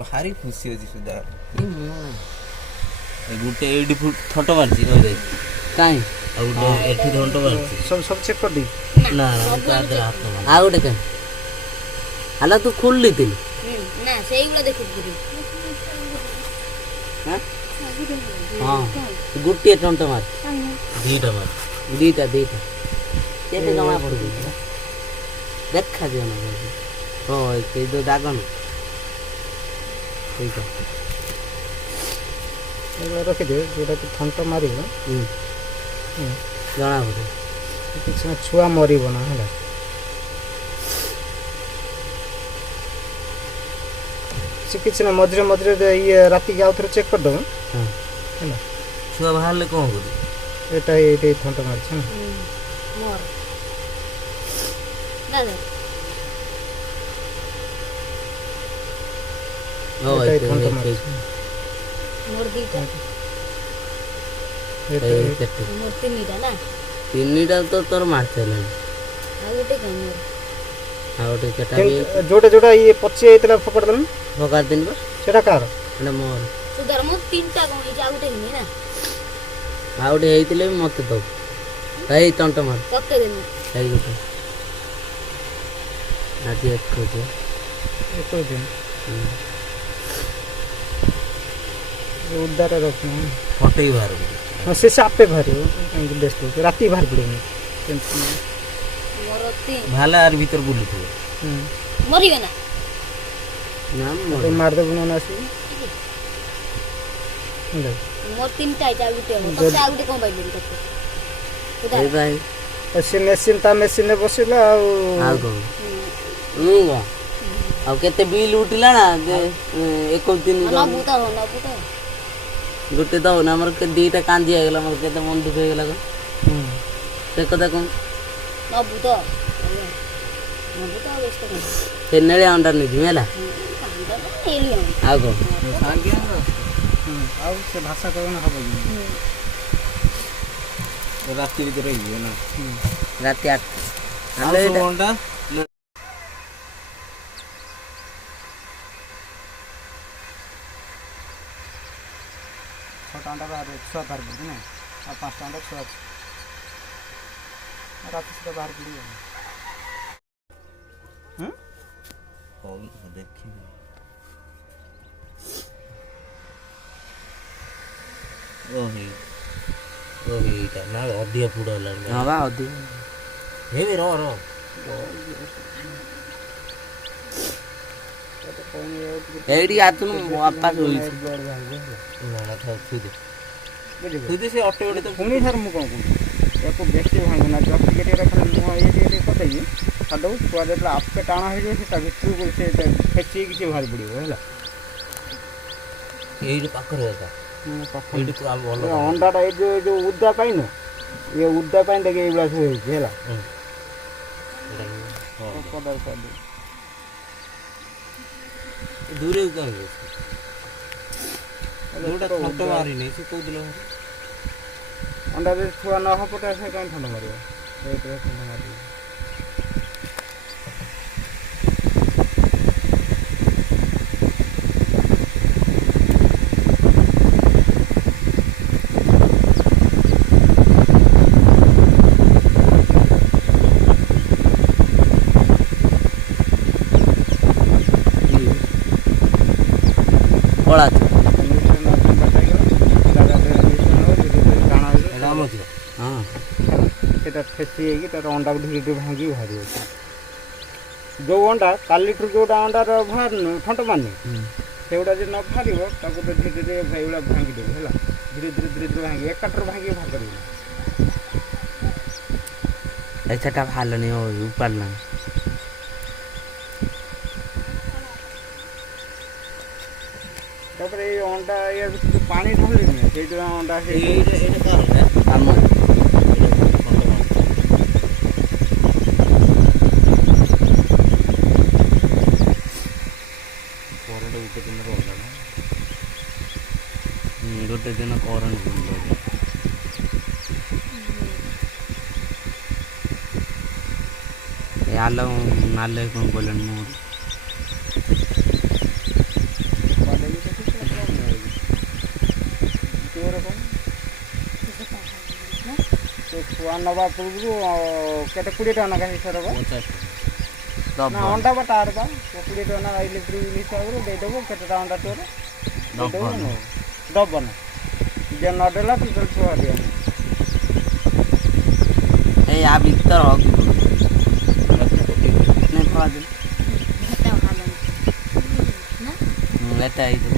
भारी खुशी अच्छी सुधा गोटे ये थट मारची कहीं काई एठी थंट मारची सब चेक कर दी ना हाथ आ गोटे काई हला तू खोल लीतिल ना सेईगुला देखिथिली हां गुट्टे टंट मार दीटा मार दीटा केते जमा पड़ देखा दियो ना हो के दो दागन ठीक है एगुला रखी दे जोटा कि थंट मारिब जना पड़े किसी छुआ मरिब ना है से किसी ना मझे मझे ये राति के आउथरे चेक कर दो है छुआ बाहर ले कौन करी एटा थंट मार छ मोर दादा हो एटा थंट मार मोर दीटा मोर तीनटा ना तीनटा तो तोर मार चले आ गोटे कहीं मोर आ गोटे केटा भी जोटा जोटा ये पचे इतला पकड़ दन फकार दिन पर सेटा कार एटा मोर सुधर मोर तीनटा कोनी जा गोटे हिनी ना आ गोटे हेइतिले मते दो भाई टंट मार कते दिन भाई गोटे आज एक को दे कोई दिन उद्धार रखना फटे ही बाहर हाँ से आपे भारी हो बेस्ट राति बाहर पड़ेंगे मोर तीन भाला आर भीतर बुली थे मरिबे ना नाम तो मोर मार दे बुना से मोर तीनटा जा गोटे हो तो आ गोटे कोन बाइले कते भाई भाई ऐसे मेसिन ने बसिला आ गो गो अब केते बिल उठिला ना जे एक दिन ना बुता हो ना बुता गोटे दो ना हमर के दीटा कांजी आ गेला हमर केते मन दुख हो गेला से कदा कोन ना बुता ना बुता वेस्ट कर से नेले अंडर नि दिमेला नेली हम आ गो आउ से भाषा कहना हबो राति भीतर रही ना रात 8 हमले घंटा छटा अंडा बाहर छुआ बाहर पड़े ना आ 5 अंडा छुआ रात से बाहर पड़ी कौन देखी ओही ता ना अधिया पुड़ा लग हां बा अदी हे रो एडी आतुन वापस होई ना ना था खुद से ऑटो ओडे तो पुणी सर मु कहूँ याको बेस्ट भांगना जब टिकेट रखना मुह ये कतई छाड़ छुआ जो आपके टाणा हो जाए से भितर से फेची किसी बाहर पड़ो है यही पाखर होता एडी पूरा बोल अंडाटा जो उद्दा पाई न ये उद्दा पाई देखे ये सब होई है पदर कर दूरे का जोटा थंट मारी नहीं से को दिलो अंडा रे छुआ न हो पटा से कहीं ठंड मारियो ए ठंड मारियो पड़ा हां सेटा फेसी है कि तार अंडा को धीरे धीरे भांगी बाहर जो अंडा कालीठू जोटा अंडा बाहर ठंट मारनी सेगुड़ा जो न बाहर ताको तो धीरे धीरे भाईगुड़ा भांगी देव है धीरे धीरे भांगी एक काटर भांगी बाहर कर ऐसाटा भालो नहीं हो ऊपर ना तापर ये अंडा ये पानी ढाली नहीं सेटा अंडा से एटा का है हम गोटे दिन करंट यालो ନାଲେ କ'ଣ କହିଲେଣି ମୋର ଛୁଆ ନେବା ପୂର୍ବରୁ କେତେ 20 ଟଙ୍କା ନାଖା ହିସାବ ହେବ 50 ନା ଅଣ୍ଡା ବା ତାର ବା 20 ଟଙ୍କା ଇଲେକ୍ଟ୍ରିକ୍ ବିଲ୍ ହିସାବରେ ଦେଇଦେବୁ କେତେଟା ଅଣ୍ଡା ତୋର ଦେଇଦେବୁ ଦେବ ନା ଯିଏ ନଦେଲା ଟୋଟାଲ୍ ଛୁଆ ଦିଅ ଏଇ ଆ ଭିତର ହକି ନାଇଁ ଫାଦ ଘାଟା ଭାলো না ଏଟା ହେଇଥିବ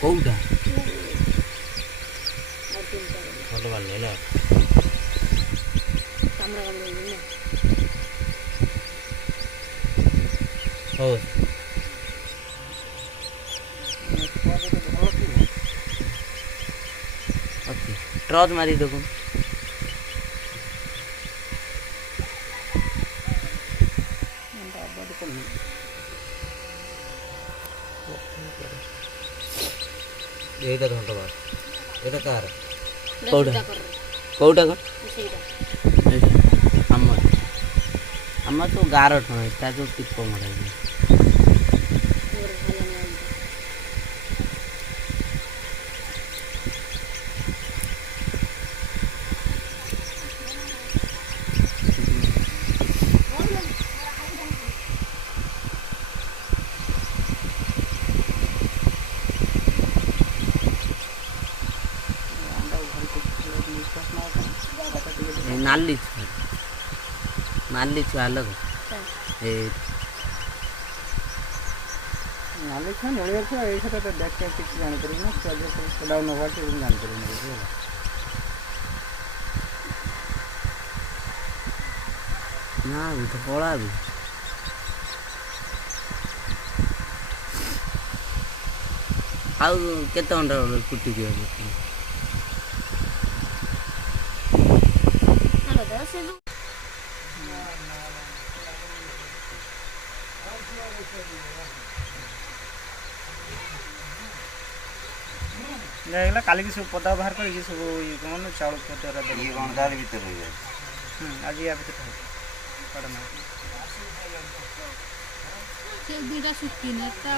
କୋଉଟା আর তিনটা ଭଲ ବାଲି ହେଲା কামড়া কামড়া না ହଉ ଅଛି ଟ୍ରଚ୍ ମାରି ଦେଖୁନ ଏଇଟା ଧନ୍ୟବାଦ ଏଇଟା କାହାର କୋଉଟା এটা কর କୋଉଟା କ'ଣ ସେଇটা ଆମର ତ ଗାର ଠଣ ତା ଯେଉଁ ଟିପ ମରା ମୋର ভালো না ନାଲି ଛୁଆ ଲୋକ ଏ ନାଲି ଛୁଆ ନଳିଆ ଛୁଆ ଏଇ ସେଟା ତ ଦେଖିବା କିଛି ଜାଣିପାରିବୁନି ଛୁଆ ଯେ ସେଟା ନେବା ସେ ଜାଣିପାରିବୁନି ବୁଝିଲା ନା ବି ତ ପଳା ବି ଆଉ କେତେ ଘଣ୍ଟା କୁଟି ଦିଅ ভালো দাও সে ଯାଇଗଲା କାଲିକି ସବୁ ପଦା ବାହାର କରିକି ସବୁ ଇଏ କ'ଣ ଚାଉଳ ପତ୍ର ଦେଲି ଭିତରେ ରହିଯାଉଛି ଆଜି ୟା ଭିତରେ କଡ଼ ନା ସେ ଦୁଇଟା ଶୁଖିନି ଏଟା